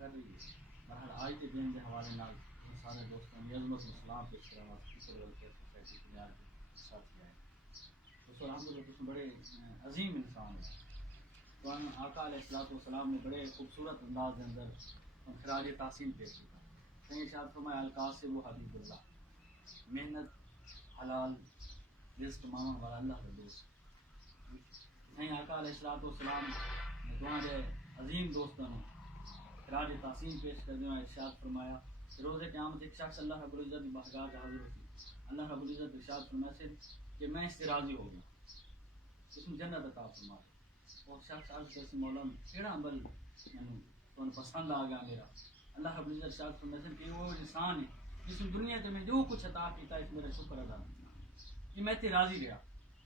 کر رہی ہے. بہرحال آج کے دن کے حوالے نال سارے دوستوں نے عظمت و سلام پیش کرا ویلفیئر سوسائٹی پنجاب کے ساتھی آئے. دوستوں الحمدللہ تم بڑے عظیم انسان ہو. تو آقا علیہ الصلوۃ والسلام نے بڑے خوبصورت انداز کے اندر خراج تحسین پیش کیا. کہیں ارشاد فرمایا القاسم و حبیب اللہ، محنت حلال رزق مانگنے والا اللہ کا دوست. کہیں آقا علیہ الصلوۃ والسلام تمہارے عظیم دوستوں نے خراج تحسین پیش کر دیا. ارشاد فرمایا کہ روز قیامت ایک شخص اللہ رب العزت کی بارگاہ میں حاضر ہوتی. اللہ رب العزت ارشاد فرمایا سے کہ میں اس سے راضی ہو گیا، اس میں جنت عطا فرما. اور شخص عرض کرسی مولا کیڑا عمل تو پسند آ گیا میرا. اللہ رب العزت ارشاد فرمایا سے کہ وہ انسان ہے جس دنیا تے میں جو کچھ عطا کیتا ہے میرا شکر ادا کہ میں تے راضی رہا.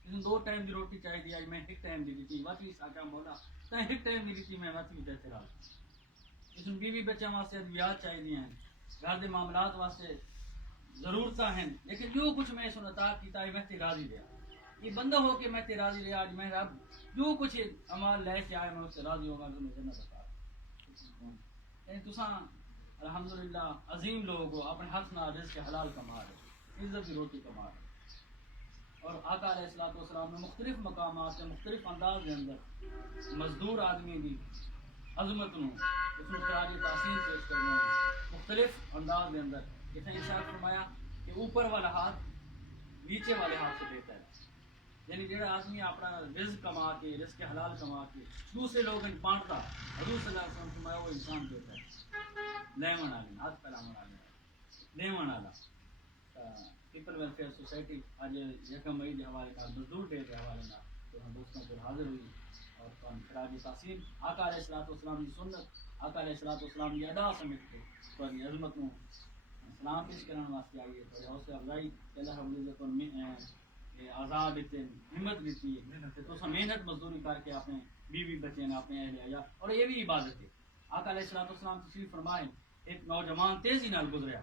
اس 2 ٹائم دی روٹی چاہیے دی آج میں 1 ٹائم دی دیتی واقعی ساکا مولا تاں 1 ٹائم دی دیتی میں واقعی تے راضی. اس بیوی بچوں واسطے ادویات چاہیے ہیں، گھر کے معاملات واسطے ضرورتاں ہیں، لیکن جو کچھ میں اس عطا کیتا ہے میں تے راضی رہا. یہ بندہ ہو کے میں تے راضی رہا. آج میں رب جو کچھ عمال لے کے آئے میں اس سے راضی ہوگا کہ میں جنت عطا. یعنی تساں الحمدللہ عظیم لوگ ہو، اپنے ہاتھ نہ رزق حلال کما رہے، عزت کی روٹی کما رہے. اور آقا علیہ الصلوۃ والسلام نے مختلف مقامات سے مختلف انداز کے اندر مزدور آدمی کی عظمت نو اس میں خراج تحسین پیش کرنا مختلف انداز کے اندر. اس نے ارشاد فرمایا کہ اوپر والا ہاتھ نیچے والے ہاتھ سے بہتر ہے. یعنی جڑا آدمی اپنا رزق کما کے رزق حلال کما کے دوسرے لوگوں کو بانٹتا، حضور صلی اللہ علیہ وسلم فرمایا وہ انسان بہتر ہے. لیمن والے ہاتھ پھیلاون والے لیمن والا. پیپل ویلفیئر سوسائٹی آج 1 مئی کے حوالے کا مزدور ڈے کے حوالے کا تو ہم دوستوں کو حاضر ہوئی اور خراج تحسین آقا علیہ الصلوۃ والسلام کی سنت آقا علیہ الصلوۃ والسلام کی ادا سمجھ کے تھوڑی عظمت کو سلام پیش کرنے واسطے آئی ہے. تھوڑی حوصلہ افزائی کہ اللہ رب العزت کو آزاد دیتے ہمت دیتی ہے تو محنت مزدوری کر کے اپنے بیوی بچے نے اپنے اہل عیال. اور یہ بھی عبادت ہے. آقا علیہ الصلوۃ والسلام تشریف فرمائے ایک نوجوان تیزی نال گزریا.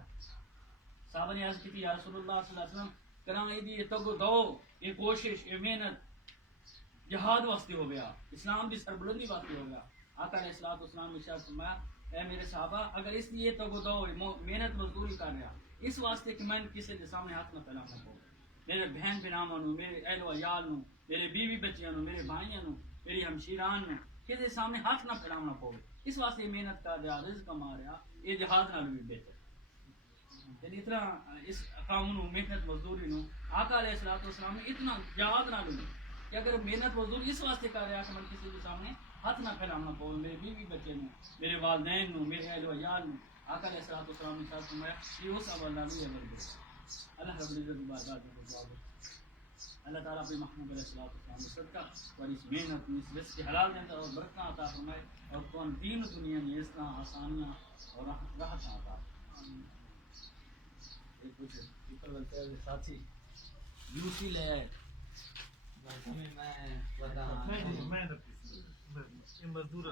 صحابہ نے عرض کی یا رسول اللہ صلی اللہ علیہ وسلم کراں یہ تگ دو یہ کوشش یہ محنت جہاد واسطے ہو گیا، اسلام کی سربلندی واسطے ہو گیا. آقا علیہ الصلوۃ والسلام نے ارشاد فرمایا اے میرے صحابہ اگر اس لیے تگ دو محنت مزدوری کر رہا اس واسطے کہ میں کسی کے سامنے ہاتھ نہ پھیلانا پاؤں، میرے بہن بھراواں نو میرے اہل و عیال نو میرے بیوی بچیاں نو میرے بھائیاں نو میری ہمشیران نو کسی سامنے ہاتھ نہ پھیلانا پاؤ، اس واسطے محنت کر رہا رزق کما رہا. یہ جہاد نال بھی بہتر. یعنی اتنا اس کام نو محنت مزدوری نو آقا علیہ الصلوۃ والسلام نے اتنا یاد نہ لوں کہ اگر محنت مزدوری اس واسطے کر رہا کہ میں کسی کے سامنے ہاتھ نہ پھیلانا پاؤ، میرے بیوی بچے نو میرے والدین نو میرے اہل و عیال نو. آقا علیہ الصلوۃ والسلام نے ارشاد فرمایا یہ اس عمل نال بھی اگر اللہ رب العزت کی بارگاہ میں جواب اللہ تعالیٰ اپنے محمود علیہ الصلوۃ والسلام نے صدقہ اور اس محنت اس رزق کے حلال کے اندر اور برکتیں عطا فرمائے اور تو دین دنیا میں اس طرح آسانیاں اور راحت عطا. کچھ پیپل ویلفیئر کے ساتھی یوسی لے آئے میں مزدور